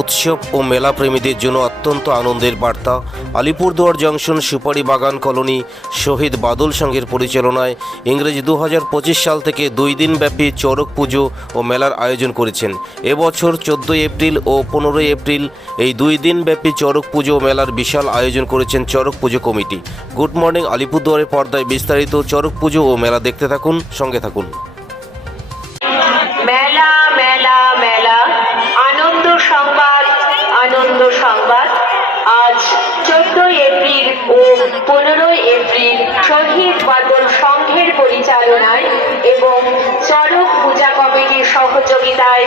উৎসব ও মেলা প্রেমীদের জন্য অত্যন্ত আনন্দের বার্তা। আলিপুরদুয়ার জংশন সুপারি বাগান কলোনি শহীদ বাদল সংঘের পরিচালনায় ইংরেজি 2025 সাল থেকে 2 দিনব্যাপী চড়ক পুজো ও মেলার আয়োজন করেছেন। এবছর 14 এপ্রিল ও 15 এপ্রিল এই 2 দিনব্যাপী চড়ক পুজো ও মেলার বিশাল আয়োজন করেছেন চড়ক পুজো কমিটি। গুড মর্নিং আলিপুরদুয়ারের পর্দায় বিস্তারিত চড়ক পুজো ও মেলা দেখতে থাকুন, সঙ্গে থাকুন। মেলা মেলা মেলা আনন্দ সংবাদ, আনন্দ সংবাদ। আজ 14 এপ্রিল ও 15 এপ্রিল শহীদ বাদল সংঘের পরিচালনায় এবং চড়ক পূজা কমিটির সহযোগিতায়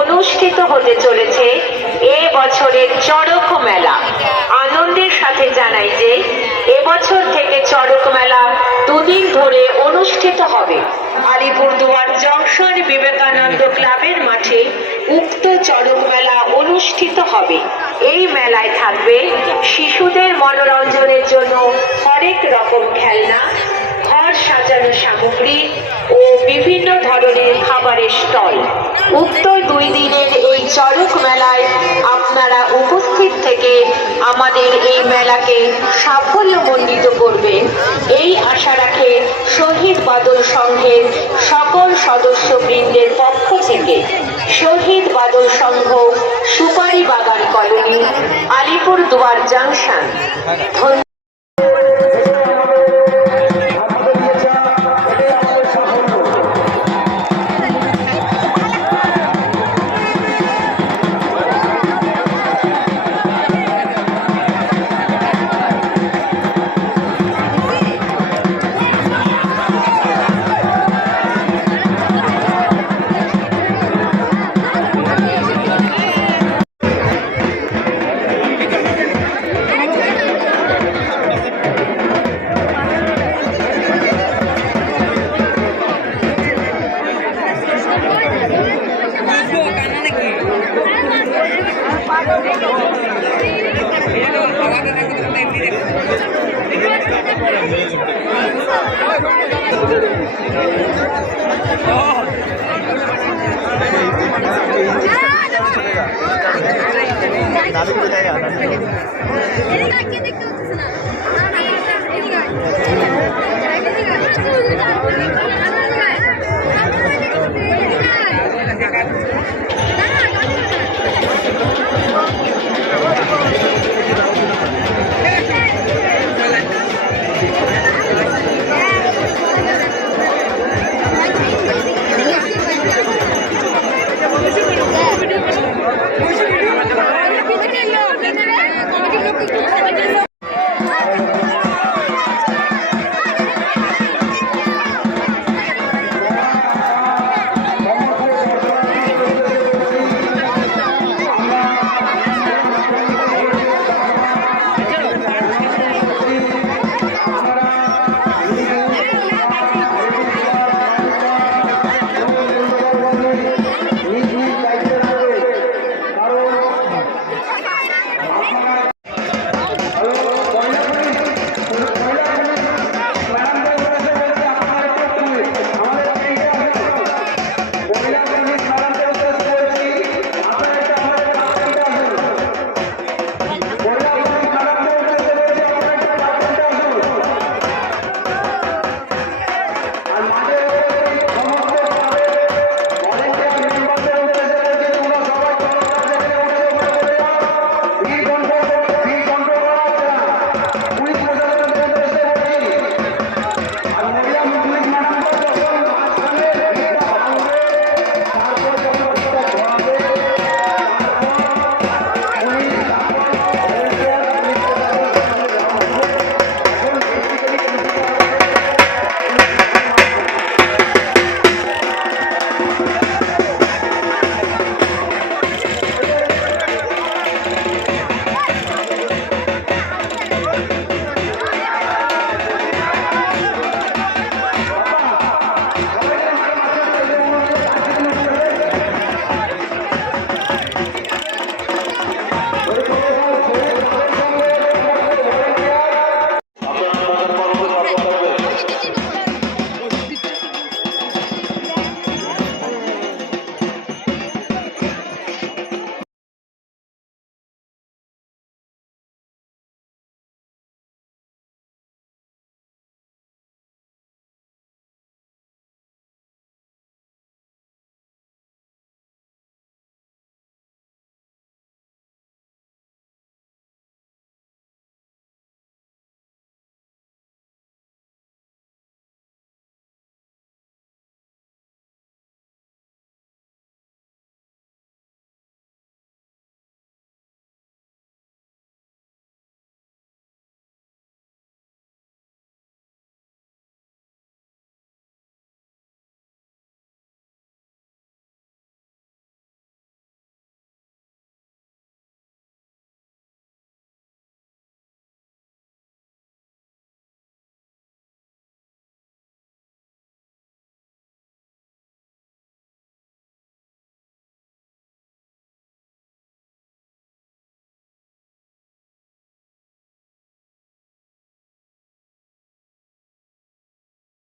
অনুষ্ঠিত হতে চলেছে এ বছরের চড়ক মেলা। আনন্দের সাথে জানাই যে এবছর থেকে চড়ক মেলা 2 দিন ধরে অনুষ্ঠিত হবে। আলিপুরদুয়ার জংশন বিবেকানন্দ ক্লাবের মাঠে উক্ত চড়ক মেলা অনুষ্ঠিত হবে। এই মেলায় থাকবে শিশুদের মনোরঞ্জনের জন্য হরেক রকম খেলনা, ঘর সাজানোর সামগ্রী ও বিভিন্ন ধরনের খাবারের স্টল। উক্ত 2 দিনের এই চড়ক মেলায় আপনারা উপস্থিত থেকে আমাদের এই মেলাকে সাফল্যমণ্ডিত করবে এই আশা রাখে শহীদ বাদল সংঘের সকল সদস্যবৃন্দের পক্ষ থেকে শহীদ বাদল সংঘ সুপারি বাগান কলোনি আলিপুরদুয়ার জংশন। দেখতে